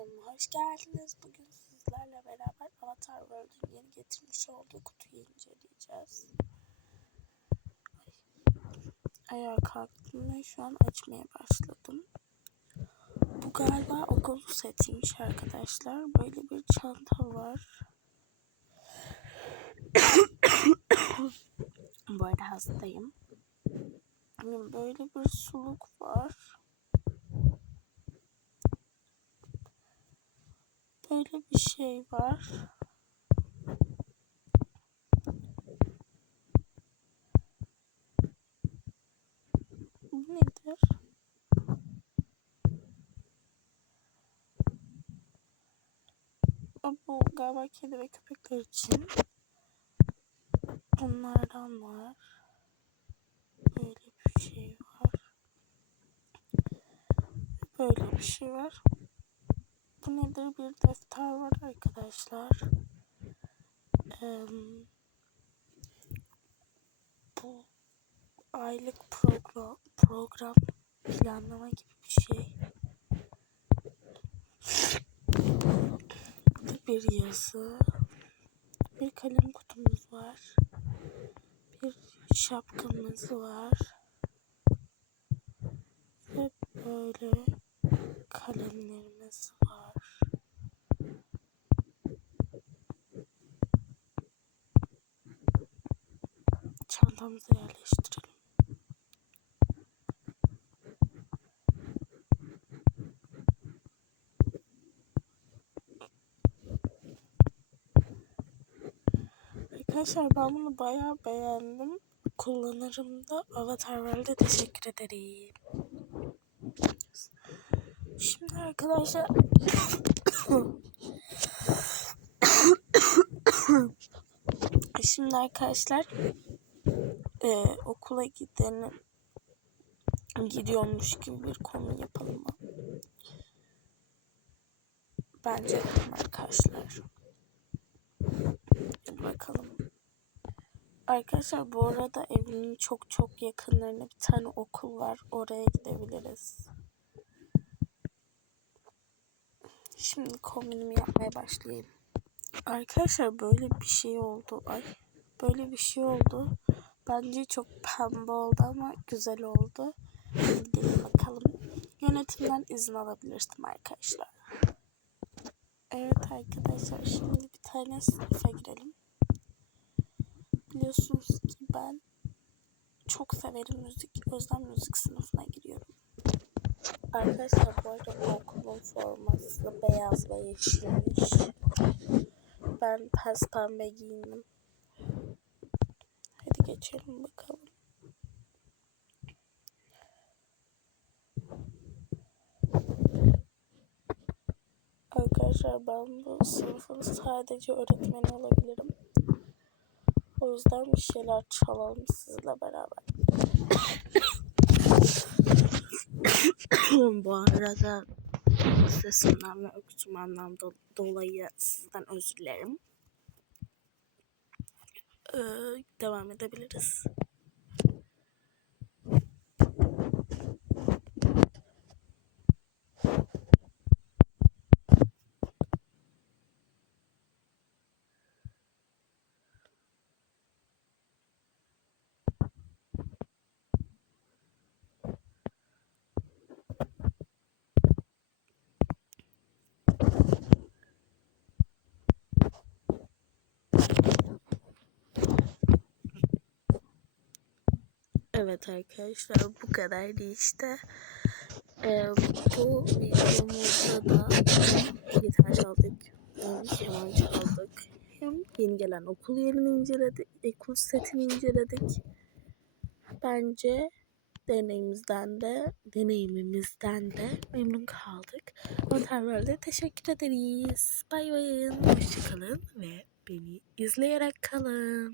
kanalıma hoş geldiniz. Bugün sizlerle beraber Avatar World'ün yeni getirmiş olduğu kutuyu inceleyeceğiz. Ay. Ayağa kalktım ve şu an açmaya başladım. Bu galiba okul setiymiş arkadaşlar. Böyle bir çanta var. Bu arada hastayım. Böyle bir suluk var. Böyle bir şey var. Nedir? Bu galiba kedi ve köpekler için. Bunlardan var. Böyle bir şey var. Böyle bir şey var. Nedir? Bir defter var arkadaşlar. Bu aylık program, program planlama gibi bir şey. Burada bir yazı. Bir kalem kutumuz var. Bir şapkamız var. Ve böyle kalemlerimiz var. Çantamızı yerleştirelim. Arkadaşlar ben bunu bayağı beğendim. Kullanırım da Avatar World'e teşekkür ederim. Şimdi arkadaşlar Şimdi arkadaşlar e, okula giden gidiyormuş gibi bir konu yapalım mı? Bence de arkadaşlar. Bakalım. Arkadaşlar bu arada evimin çok çok yakınlarında bir tane okul var. Oraya gidebiliriz. Şimdi kombinimi yapmaya başlayayım. Arkadaşlar böyle bir şey oldu. Ay böyle bir şey oldu. Bence çok pembe oldu ama güzel oldu. Gidelim bakalım. Yönetimden izin alabilirsin arkadaşlar. Evet arkadaşlar şimdi bir tane sınıfa girelim. Biliyorsunuz ki ben çok severim müzik. O yüzden müzik sınıfına giriyorum. Arkadaşlar bu arada okulun forması beyaz ve yeşilmiş. Ben pes pembe giyindim. Geçelim bakalım. Arkadaşlar ben bu sınıfın sadece öğretmeni olabilirim. O yüzden bir şeyler çalalım sizle beraber. bu arada sesimden ve öksürmemden do dolayı sizden özür dilerim. Ee, devam edebiliriz. Evet arkadaşlar bu kadardı işte. Ee, bu videomuzda da gitar çaldık, hem keman çaldık, hem yeni gelen okul yerini inceledik, okul setini inceledik. Bence deneyimimizden de deneyimimizden de memnun kaldık. Monterver'de teşekkür ederiz. Bay bay. Hoşçakalın ve beni izleyerek kalın.